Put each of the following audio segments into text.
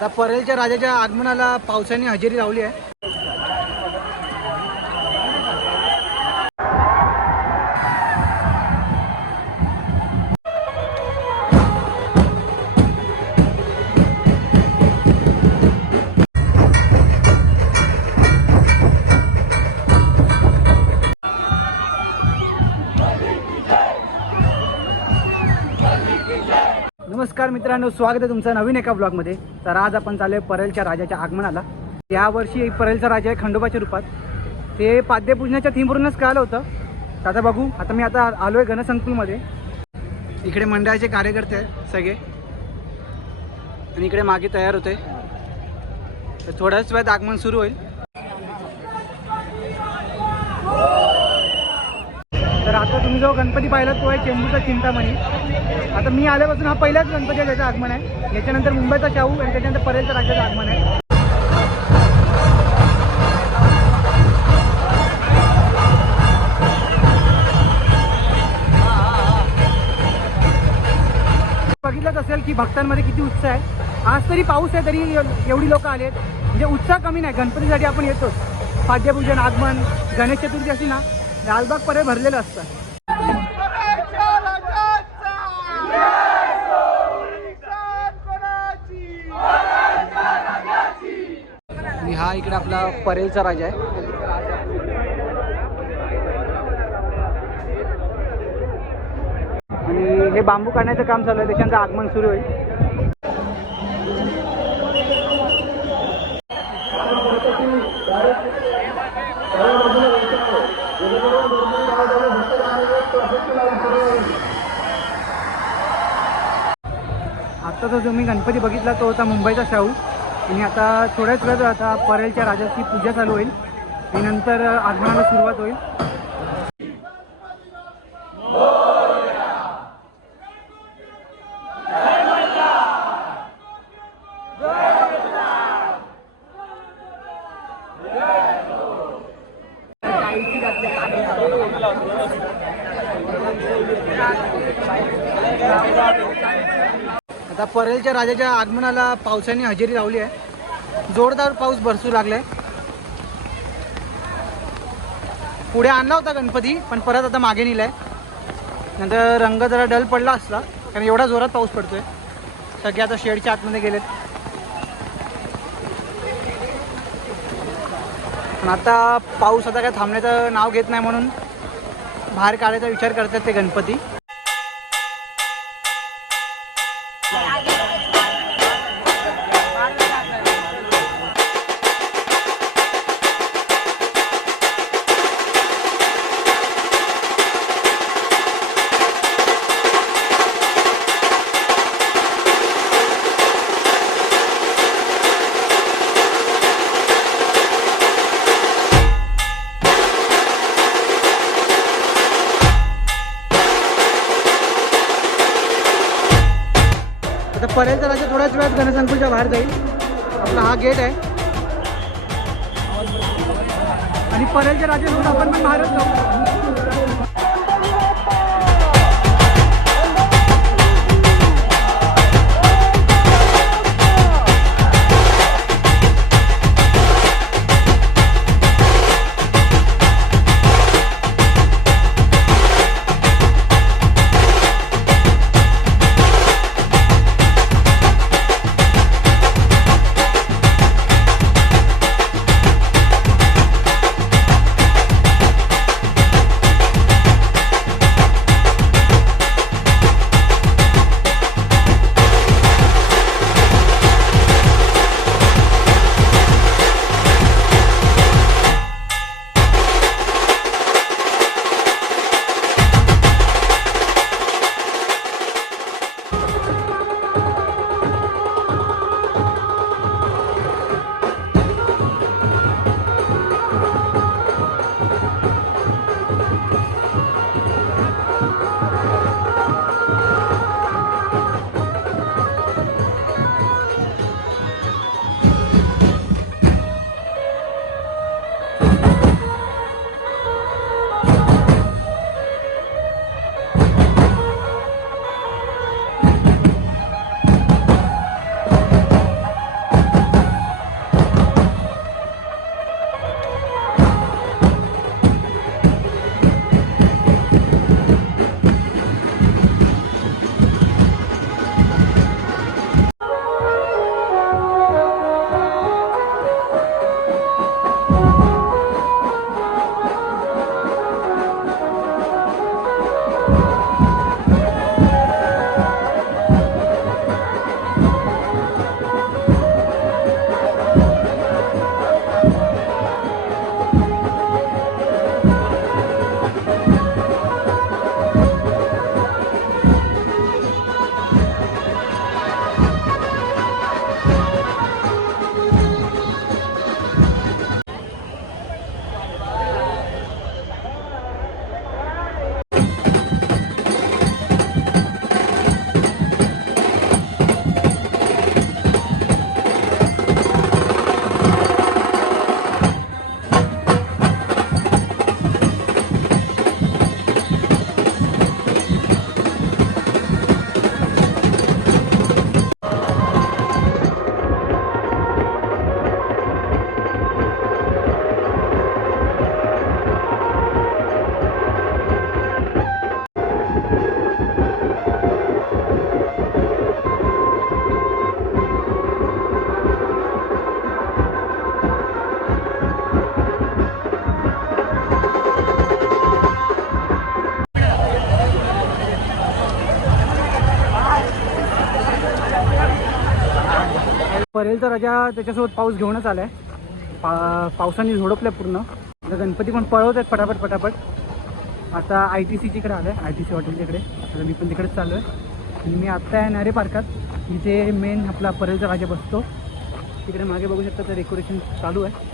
आता परेलच्या राजाच्या आगमनाला पावसाने हजेरी लावली आहे. नमस्कार मित्रांनो, स्वागत आहे तुमचं नवीन एका ब्लॉगमध्ये. तर आज आपण चालू आहे परेलच्या राजाच्या आगमनाला. यावर्षी परेलचा राजा आहे खंडोबाच्या रूपात. ते पाद्यपूजनाच्या थीमवरूनच कळलं होतं. तर आता बघू. आता मी आलो आहे गणसंकुलमध्ये. इकडे मंडळाचे कार्यकर्ते आहेत सगळे आणि इकडे मागे तयार होते. तर थोड्याच वेळात आगमन सुरू होईल. तर आता तुम्ही जो गणपती पाहिला तो आहे चेंबूरचा चिंतामणी. आता मी आल्यापासून हा पहिलाच गणपती आहे त्याचं आगमन आहे. याच्यानंतर मुंबईचा शाहू आणि त्याच्यानंतर परेलच्या राजाचं आगमन आहे. बघितलंच असेल की भक्तांमध्ये किती उत्साह आहे. आज तरी पाऊस आहे तरी एवढी लोक आलेत. म्हणजे उत्साह कमी नाही. गणपतीसाठी आपण येतोच. पाद्यपूजन, आगमन, गणेश चतुर्थी अशी ना लालबाग परेल भरलेलं असतं. हा इकडे आपला परेलचा राजा आहे. आणि हे बांबू काढण्याचं काम चालू आहे. त्याच्यानंतर आगमन सुरू होईल. आत्ताचा जो मी गणपती बघितला तो होता मुंबईचा शाहू. आणि आता थोड्याच वेळात आता परेलच्या राजाची पूजा चालू होईल आणि नंतर आगमनाला सुरुवात होईल. आता परेलच्या राजाच्या आगमनाला पावसाने हजेरी लावली आहे. जोरदार पाऊस बरसू लागलाय. पुढे आणला होता गणपती पण परत आता मागे नेलाय. नंतर रंग जरा डल पडला असला कारण एवढा जोरात पाऊस पडतोय. सगळे आता शेडच्या आतमध्ये गेलेत. पण आता पाऊस आता काय थांबण्याचं नाव घेत नाही म्हणून बाहेर काढायचा विचार करतात ते गणपती. आता परेलचा राजा थोड्याच वेळात गणसंकुलच्या बाहेर जाईल. आपला हा गेट आहे आणि परेलच्या राजासोबत आपण पण बाहेरच जाऊ. परेलचा राजा त्याच्यासोबत पाऊस घेऊनच आला आहे. पावसाने झोडपलं पूर्ण. आता गणपती पण पळवत आहेत पटापट पटापट. आता ITC इकडे आलं आहे, ITC हॉटेलच्या इकडे. आता मी पण तिकडेच चाललो आहे. आणि मी आत्ता आहे नारे पार्कात, जिथे मेन आपला परेलचा राजा बसतो. तिकडे मागे बघू शकता तर डेकोरेशन चालू आहे.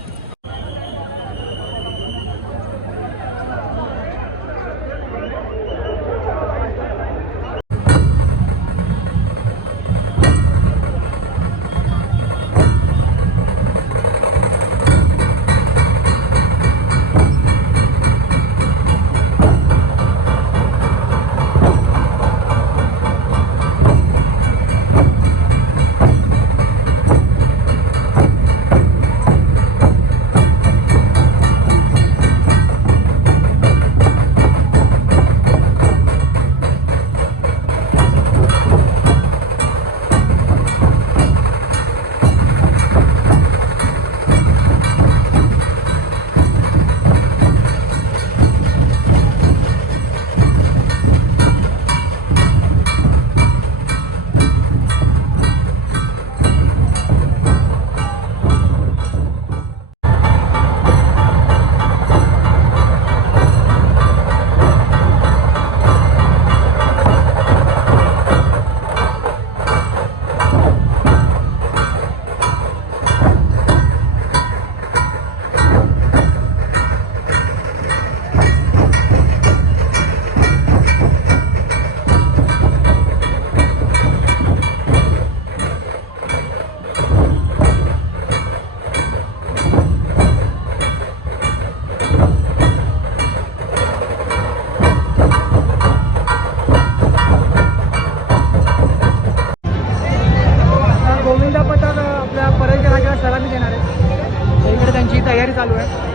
गोविंदा पथक आपल्या परेलच्या राजाला सलामी देणार आहे. तर इकडे त्यांची तयारी चालू आहे.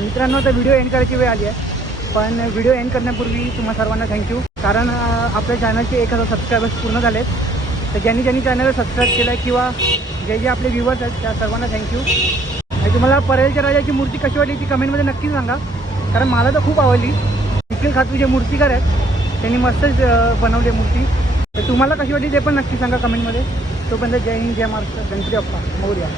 मित्रांनो, तर व्हिडिओ एंड करायची वेळ आली आहे. पण व्हिडिओ एंड करण्यापूर्वी तुम्हा सर्वांना थँक्यू. कारण आपल्या चॅनलचे 1000 सबस्क्रायबर्स पूर्ण झालेत. तर ज्यांनी चॅनलला सबस्क्राईब केलं आहे किंवा जे आपले व्ह्यूवर्स आहेत त्या सर्वांना थँक्यू. आणि तुम्हाला परेलच्या राजाची मूर्ती कशी वाटली ती कमेंटमध्ये नक्की सांगा. कारण मला तर खूप आवडली. निखिल खातू जे मूर्तिकार आहेत त्यांनी मस्तच बनवली मूर्ती. तर तुम्हाला कशी वाटली ते पण नक्की सांगा कमेंटमध्ये. तोपर्यंत जय हिंद, जय महाराष्ट्र, गणपती बाप्पा मोरया.